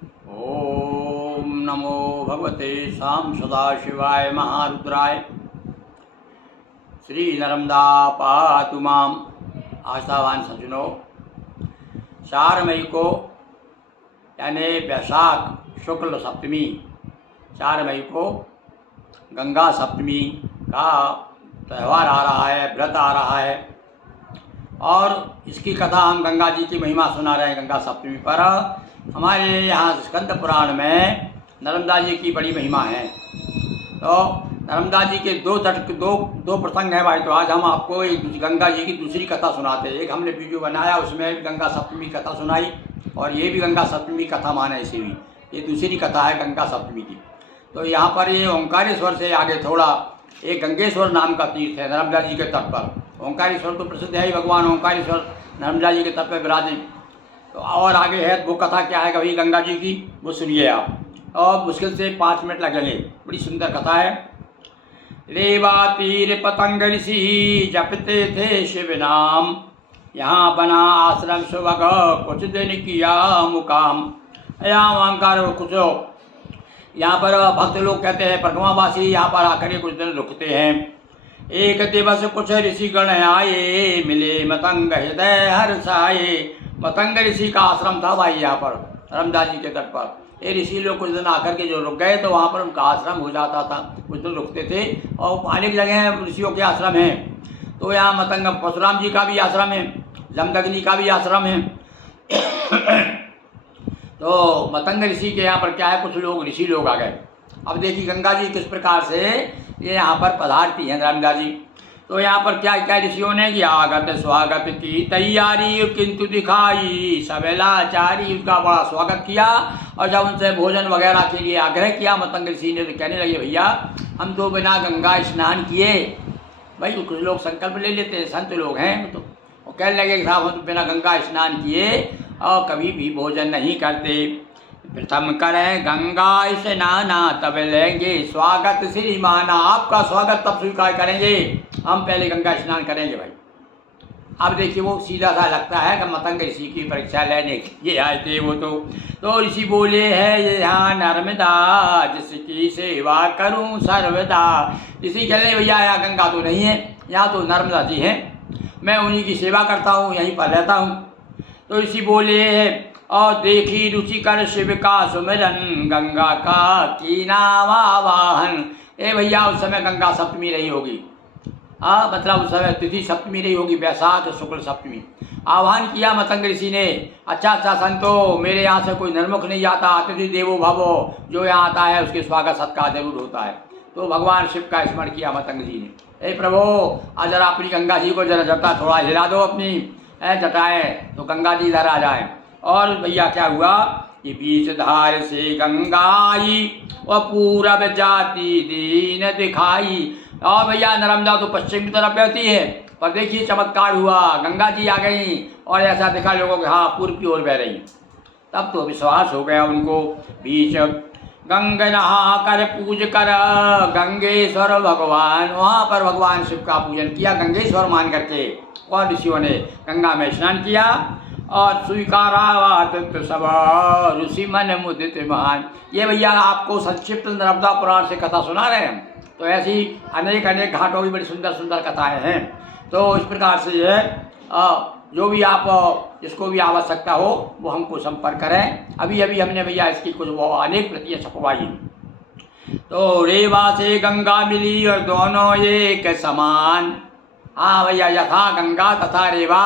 ओम नमो भगवते शाम सदाशिवाय महारुद्राय। श्री नर्मदा पातु माम। आस्थावान सज्जनों, 4 मई को यानी वैशाख शुक्ल सप्तमी, 4 मई को गंगा सप्तमी का त्यौहार आ रहा है, व्रत आ रहा है और इसकी कथा हम गंगा जी की महिमा सुना रहे हैं। गंगा सप्तमी पर हमारे यहाँ स्कंद पुराण में नर्मदा जी की बड़ी महिमा है। तो नर्मदा जी के दो प्रसंग हैं भाई। तो आज हम आपको एक गंगा जी की दूसरी कथा सुनाते हैं। एक हमने वीडियो बनाया, उसमें गंगा सप्तमी कथा सुनाई और ये भी गंगा सप्तमी कथा माना इसे भी। ये दूसरी कथा है गंगा सप्तमी की। तो यहाँ पर ये ओंकारेश्वर से आगे थोड़ा एक गंगेश्वर नाम का तीर्थ है नर्मदा जी के तट पर। ओंकारेश्वर तो प्रसिद्ध है ही, भगवान ओंकारेश्वर नर्मदा जी के तट पर विराजे। तो और आगे है वो कथा क्या है कभी गंगा जी की, वो सुनिए आप। और मुश्किल से 5 मिनट लगेंगे। बड़ी सुंदर कथा है। रेवा तीर पतंग ऋषि जपते थे शिव नाम, यहाँ बना आश्रम सुभग कुछ दिन किया मुकाम। यहाँ ओंकार कुछ यहाँ पर भक्त लोग कहते हैं परिक्रमावासी यहाँ पर आकर कुछ दिन रुकते हैं। एक दिवस कुछ ऋषिगण आए, मिले मतंग हृदय हर्षाए। मतंग ऋषि का आश्रम था भाई यहाँ पर नर्मदा जी के तट पर। ये ऋषि लोग कुछ दिन आकर के जो रुक गए तो वहाँ पर उनका आश्रम हो जाता था, कुछ दिन रुकते थे। और अनेक जगह ऋषियों के आश्रम हैं। तो यहाँ मतंग परशुराम जी का भी आश्रम है, जमदग्नि का भी आश्रम है। तो मतंग ऋषि के यहाँ पर क्या है, कुछ लोग ऋषि लोग आ गए। अब देखिए गंगा जी किस प्रकार से ये यहाँ पर पधारती हैं नर्मदा जी। तो यहाँ पर क्या क्या ऋषियों ने किया, आगत स्वागत की तैयारी किंतु दिखाई सबेलाचारी। उनका बड़ा स्वागत किया और जब उनसे भोजन वगैरह के लिए आग्रह किया मतंग ऋषि ने, तो कहने लगे भैया हम तो बिना गंगा स्नान किए, भाई कुछ लोग संकल्प ले लेते हैं, संत लोग हैं, तो वो कहने लगे साहब हम तो बिना गंगा स्नान किए और कभी भी भोजन नहीं करते। प्रथम करें गंगा स्नाना तब लेंगे स्वागत श्रीमाना। आपका स्वागत तब स्वीकार करेंगे, हम पहले गंगा स्नान करेंगे भाई। अब देखिए वो सीधा सा लगता है कि मतंग ऋषि की परीक्षा लेने के आए थे वो। तो ऋषि बोले है ये यहाँ नर्मदा जिसकी सेवा करूँ सर्वदा। ऋषि कहने भैया यहाँ गंगा तो नहीं है, यहाँ तो नर्मदा जी हैं, मैं उन्हीं की सेवा करता हूँ, यहीं पर रहता हूँ। तो ऋषि बोले और देखी रुचि कर शिव का सुमिरन, गंगा का की नाम आवाहन। ए भैया उस समय गंगा सप्तमी रही होगी, मतलब उस समय तिथि सप्तमी रही होगी, वैशाख शुक्ल सप्तमी। आह्वान किया मतंग ऋषि ने, अच्छा संतो मेरे यहाँ से कोई नरमुख नहीं आता, अतिथि देवो भवो, जो यहाँ आता है उसके स्वागत सत्कार जरूर होता है। तो भगवान शिव का स्मरण किया मतंग जी ने, हे प्रभु आज जरा अपनी गंगा जी को जरा जटा थोड़ा हिला दो अपनी जटाएँ, तो गंगा जी इधर आ जाए। और भैया क्या हुआ, ये बीच धार से गंगाई और पूरब जाति दीन दिखाई। और भैया नर्मदा तो पश्चिम की तरफ बहती है, पर देखिए चमत्कार हुआ, गंगा जी आ गई और ऐसा दिखा लोगों को हाँ पूर्व की ओर बह रही। तब तो विश्वास हो गया उनको। बीच गंग नहा कर पूज कर गंगेश्वर भगवान, वहाँ पर भगवान शिव का पूजन किया गंगेश्वर मान करके। और ऋषियों ने गंगा में स्नान किया और स्वीकारा सब ऋषि मन मुदित महान। ये भैया आपको संक्षिप्त नर्मदा पुराण से कथा सुना रहे हैं। तो ऐसी अनेक अनेक घाटों की बड़ी सुंदर सुंदर कथाएं हैं। तो इस प्रकार से ये जो भी आप जिसको भी आवश्यकता हो वो हमको संपर्क करें। अभी अभी हमने भैया इसकी कुछ वो अनेक प्रतियां छपवाई। तो रेवा से गंगा मिली और दोनों एक समान। हाँ भैया यथा गंगा तथा रेवा,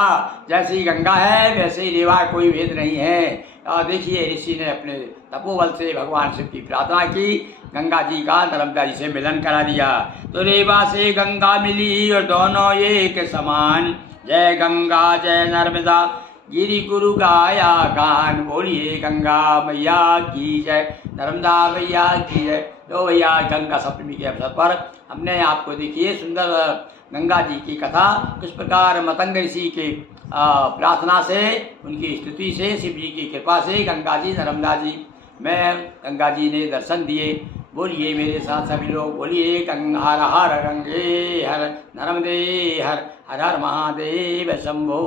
जैसी गंगा है वैसे ही रेवा, कोई भेद नहीं है। और देखिए ऋषि ने अपने तपोबल से भगवान शिव की प्रार्थना की, गंगा जी का नर्मदा जी से मिलन करा दिया। तो रेवा से गंगा मिली और दोनों एक समान, जय गंगा जय नर्मदा गिरी गुरु गाया गान। बोलिए गंगा मैया की जय, नर्मदा मैया की जय। तो भैया गंगा सप्तमी के अवसर पर हमने आपको देखिए सुंदर गंगा जी की कथा किस प्रकार मतंग ऋषि के प्रार्थना से, उनकी स्तुति से, शिव जी की कृपा से गंगा जी नर्मदा जी में गंगा जी ने दर्शन दिए। बोलिए मेरे साथ सभी लोग, बोलिए गंगा हर हर गंगे हर नर्मदे हर हर हर महादेव शंभो।